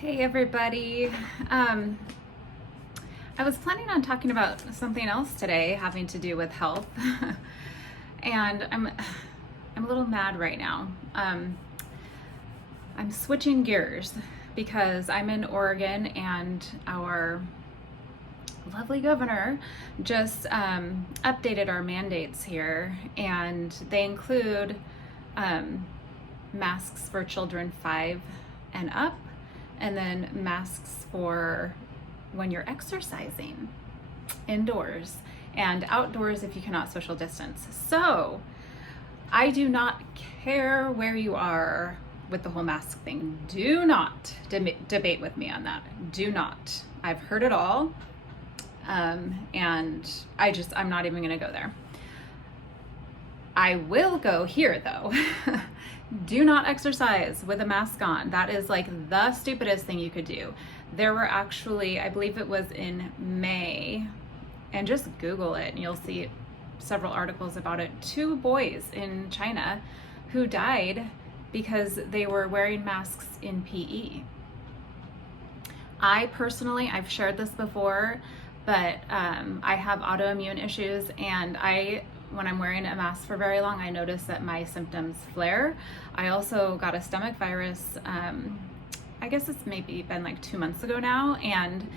Hey everybody. I was planning on talking about something else today having to do with health. And I'm a little mad right now. I'm switching gears because I'm in Oregon and our lovely governor just updated our mandates here, and they include masks for children 5 and up, and then masks for when you're exercising indoors and outdoors if you cannot social distance. So I do not care where you are with the whole mask thing. Do not debate with me on that. Do not. I've heard it all. And I'm not even going to go there. I will go here though. Do not exercise with a mask on. That is like the stupidest thing you could do. There were actually, I believe it was in May, and just Google it and you'll see several articles about it. 2 boys in China who died because they were wearing masks in PE. I personally, I've shared this before, but I have autoimmune issues, and when I'm wearing a mask for very long, I notice that my symptoms flare. I also got a stomach virus, I guess it's maybe been like 2 months ago now, and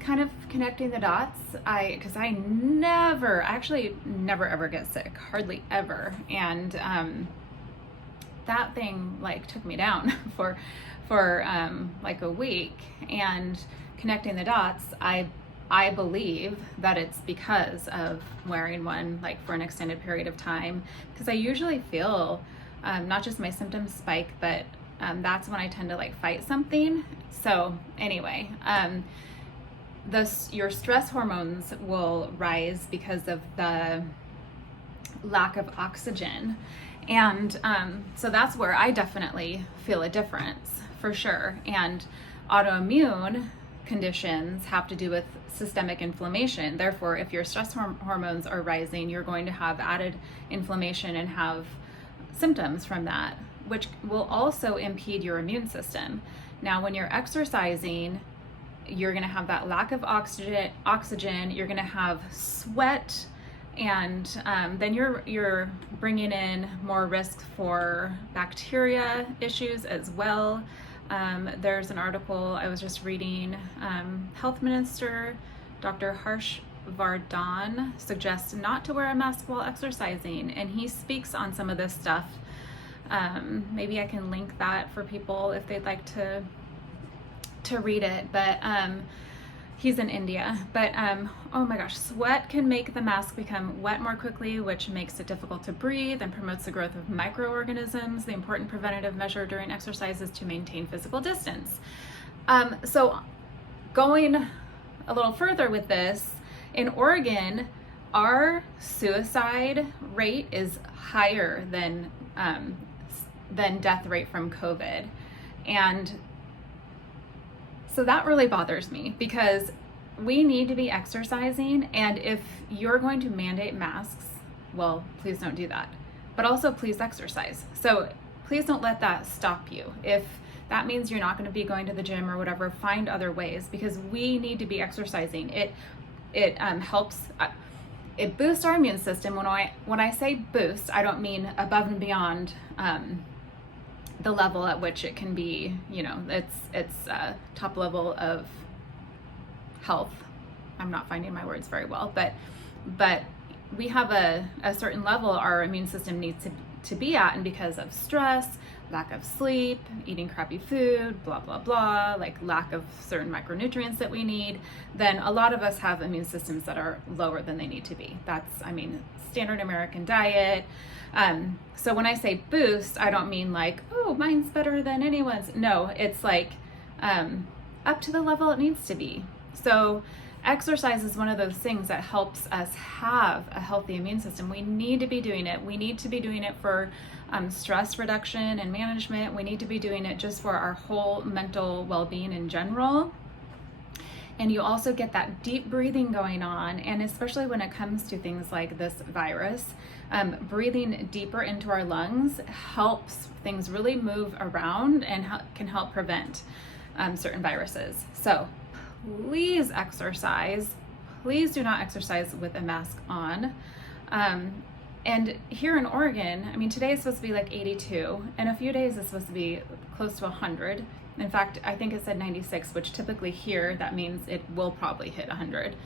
kind of connecting the dots, because I actually never ever get sick, hardly ever, and that thing like took me down for like a week, and connecting the dots, I believe that it's because of wearing one like for an extended period of time, because I usually feel not just my symptoms spike, but that's when I tend to like fight something. So anyway, your stress hormones will rise because of the lack of oxygen. And so that's where I definitely feel a difference for sure. And autoimmune conditions have to do with systemic inflammation. Therefore, if your stress hormones are rising, you're going to have added inflammation and have symptoms from that, which will also impede your immune system. Now, when you're exercising, you're going to have that lack of oxygen, you're going to have sweat, and then you're bringing in more risk for bacteria issues as well. There's an article I was just reading. Health Minister Dr. Harsh Vardhan suggests not to wear a mask while exercising, and he speaks on some of this stuff. Maybe I can link that for people if they'd like to read it, but he's in India. But oh my gosh, sweat can make the mask become wet more quickly, which makes it difficult to breathe and promotes the growth of microorganisms. The important preventative measure during exercise is to maintain physical distance. So going a little further with this, in Oregon, our suicide rate is higher than death rate from COVID. And so that really bothers me, because we need to be exercising, and if you're going to mandate masks, well, please don't do that. But also please exercise. So please don't let that stop you. If that means you're not going to be going to the gym or whatever, find other ways, because we need to be exercising. It helps. It boosts our immune system. When I say boost, I don't mean above and beyond the level at which it can be, it's top level of health. I'm not finding my words very well, but we have a certain level our immune system needs to be at, and because of stress, lack of sleep, eating crappy food, blah, blah, blah, like lack of certain micronutrients that we need, then a lot of us have immune systems that are lower than they need to be. That's, standard American diet. So when I say boost, I don't mean like, oh, mine's better than anyone's. No, it's like up to the level it needs to be. So exercise is one of those things that helps us have a healthy immune system. We need to be doing it. We need to be doing it for stress reduction and management. We need to be doing it just for our whole mental well-being in general. And you also get that deep breathing going on, and especially when it comes to things like this virus, breathing deeper into our lungs helps things really move around and can help prevent. certain viruses. So please exercise. Please do not exercise with a mask on. And here in Oregon, I mean, today is supposed to be like 82. In a few days, it's supposed to be close to 100. In fact, I think it said 96, which typically here, that means it will probably hit 100.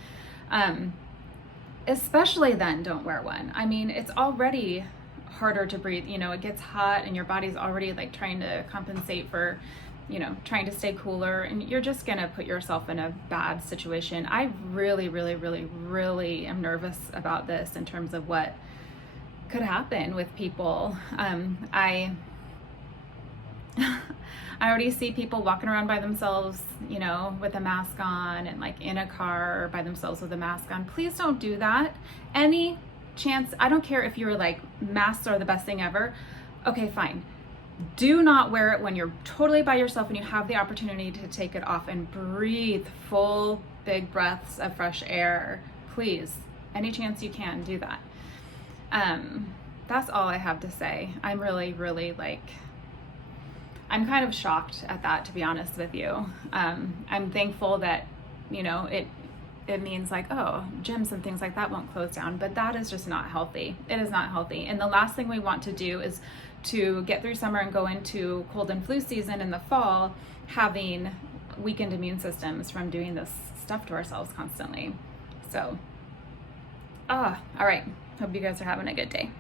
Especially then, don't wear one. I mean, it's already harder to breathe. You know, it gets hot and your body's already like trying to compensate for, you know, trying to stay cooler, and you're just gonna put yourself in a bad situation. I really, really, really, really am nervous about this in terms of what could happen with people. I already see people walking around by themselves, you know, with a mask on, and like in a car by themselves with a mask on. Please don't do that. Any chance, I don't care if you're like, masks are the best thing ever. Okay, fine. Do not wear it when you're totally by yourself and you have the opportunity to take it off and breathe full, big breaths of fresh air. Please, any chance you can, do that. That's all I have to say. I'm really, really like, I'm kind of shocked at that, to be honest with you. I'm thankful that, you know, it means like, oh, gyms and things like that won't close down, but that is just not healthy. It is not healthy. And the last thing we want to do is to get through summer and go into cold and flu season in the fall, having weakened immune systems from doing this stuff to ourselves constantly. So, all right. Hope you guys are having a good day.